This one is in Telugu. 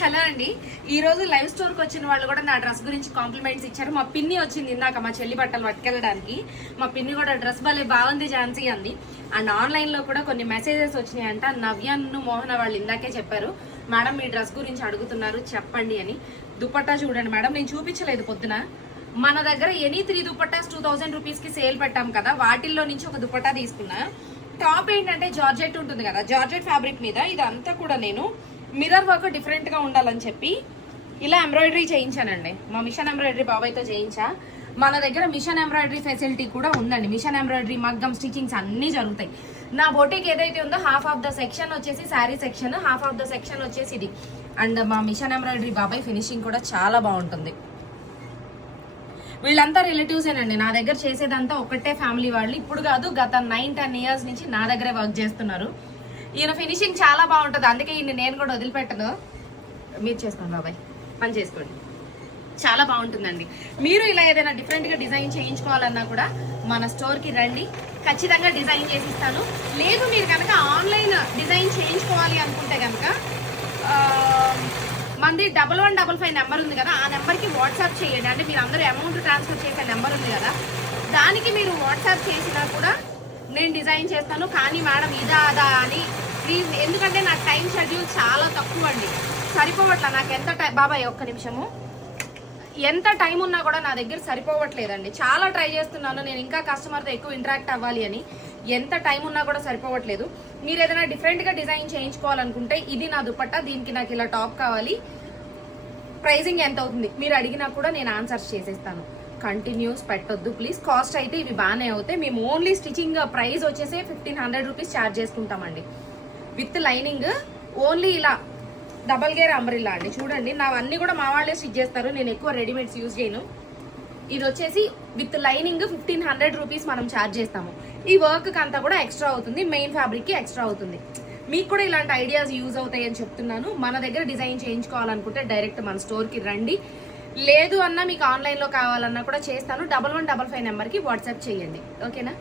హలో అండి, ఈ రోజు లైవ్ స్టోర్ కి వచ్చిన వాళ్ళు కూడా నా డ్రెస్ గురించి కాంప్లిమెంట్స్ ఇచ్చారు. మా పిన్ని వచ్చింది ఇందాక మా చెల్లి బట్టలు పట్టుకెళ్ళడానికి. మా పిన్ని కూడా డ్రెస్ భలే బాగుంది ఝాన్సీ అంది. అండ్ ఆన్లైన్ లో కూడా కొన్ని మెసేజెస్ వచ్చినాయంట. నవ్యను మోహన వాళ్ళు ఇందాకే చెప్పారు, మేడం మీ డ్రెస్ గురించి అడుగుతున్నారు చెప్పండి అని. దుపట్టా చూడండి మేడం, నేను చూపించలేదు పొద్దున. మన దగ్గర ఎనీ 3 దుపట్టాస్ 2000 రూపీస్ కి సేల్ పెట్టాం కదా, వాటిల్లో నుంచి ఒక దుపట్టా తీసుకున్నా. టాప్ ఏంటంటే జార్జెట్ ఉంటుంది కదా, జార్జెట్ ఫ్యాబ్రిక్ మీద ఇదంతా కూడా నేను మిర్రర్ వర్క్ డిఫరెంట్ గా ఉండాలని చెప్పి ఇలా ఎంబ్రాయిడరీ చేయించానండి. మా మిషన్ ఎంబ్రాయిడరీ బాబాయ్తో చేయించా. మన దగ్గర మిషన్ ఎంబ్రాయిడరీ ఫెసిలిటీ కూడా ఉందండి. మిషన్ ఎంబ్రాయిడరీ, మగ్గం, స్టిచింగ్స్ అన్ని జరుగుతాయి. నా బొటిక్ ఏదైతే ఉందో హాఫ్ ఆఫ్ ద సెక్షన్ వచ్చేసి sari section, half of the section వచ్చేసి ఇది. అండ్ మా మిషన్ ఎంబ్రాయిడరీ బాబాయ్ ఫినిషింగ్ కూడా చాలా బాగుంటుంది. వీళ్ళంతా రిలేటివ్స్ ఏనండి. నా దగ్గర చేసేదంతా ఒకటే ఫ్యామిలీ వాళ్ళు. ఇప్పుడు కాదు, గత 9-10 ఇయర్స్ నుంచి నా దగ్గరే వర్క్ చేస్తున్నారు. ఈయన ఫినిషింగ్ చాలా బాగుంటుంది, అందుకే ఈయన నేను కూడా వదిలిపెట్టను. మీరు చేసుకోండి బాబాయ్, పని చేసుకోండి, చాలా బాగుంటుందండి. మీరు ఇలా ఏదైనా డిఫరెంట్ గా డిజైన్ చేయించుకోవాలన్నా కూడా మన స్టోర్ కి రండి, ఖచ్చితంగా డిజైన్ చేసి ఇస్తాను. లేదు మీరు కనుక ఆన్లైన్ డిజైన్ చేయించుకోవాలి అనుకుంటే కనుక మనది 1155 నెంబర్ ఉంది కదా, ఆ నెంబర్కి వాట్సాప్ చేయండి. అంటే మీరు అందరూ అమౌంట్ ట్రాన్స్ఫర్ చేసే నెంబర్ ఉంది కదా, దానికి మీరు వాట్సాప్ చేసినా కూడా నేను డిజైన్ చేస్తాను. కానీ మేడం ఇదా అదా అని ప్లీజ్, ఎందుకంటే నాకు టైం షెడ్యూల్ చాలా తక్కువ అండి, సరిపోవట్లా. నాకు ఎంత టైం బాబాయ్, ఒక్క నిమిషము, ఎంత టైం ఉన్నా కూడా నా దగ్గర సరిపోవట్లేదండి. చాలా ట్రై చేస్తున్నాను నేను, ఇంకా కస్టమర్తో ఎక్కువ ఇంటరాక్ట్ అవ్వాలి అని. ఎంత టైం ఉన్నా కూడా సరిపోవట్లేదు. మీరు ఏదైనా డిఫరెంట్గా డిజైన్ చేయించుకోవాలనుకుంటే ఇది నా దుపట్టా, దీనికి నాకు ఇలా టాప్ కావాలి, ప్రైజింగ్ ఎంత అవుతుంది మీరు అడిగినా కూడా నేను ఆన్సర్స్ చేసేస్తాను. కంటిన్యూస్ పెట్టొద్దు ప్లీజ్. కాస్ట్ అయితే ఇవి బాగానే అవుతాయి. మేము ఓన్లీ స్టిచింగ్ ప్రైస్ వచ్చేసి 1500 రూపీస్ ఛార్జ్ చేసుకుంటామండి. విత్ లైనింగ్ ఓన్లీ ఇలా డబల్ గేర్ అంబ్రిల్లా అండి. చూడండి నావన్నీ కూడా మా వాళ్ళే స్టిచ్ చేస్తారు, నేను ఎక్కువ రెడీమేడ్స్ యూజ్ చేయను. ఇది వచ్చేసి విత్ లైనింగ్ 1500 రూపీస్ మనం ఛార్జ్ చేస్తాము. ఈ వర్క్ అంతా కూడా ఎక్స్ట్రా అవుతుంది, మెయిన్ ఫ్యాబ్రిక్ కి ఎక్స్ట్రా అవుతుంది. మీకు కూడా ఇలాంటి ఐడియాస్ యూజ్ అవుతాయి అని చెప్తున్నాను. మన దగ్గర డిజైన్ చేయించుకోవాలనుకుంటే డైరెక్ట్ మన స్టోర్కి రండి. లేదు అన్నా మీకు ఆన్లైన్లో కావాలన్నా కూడా చేస్తాను. 1155 నెంబర్కి వాట్సాప్ చేయండి, ఓకేనా.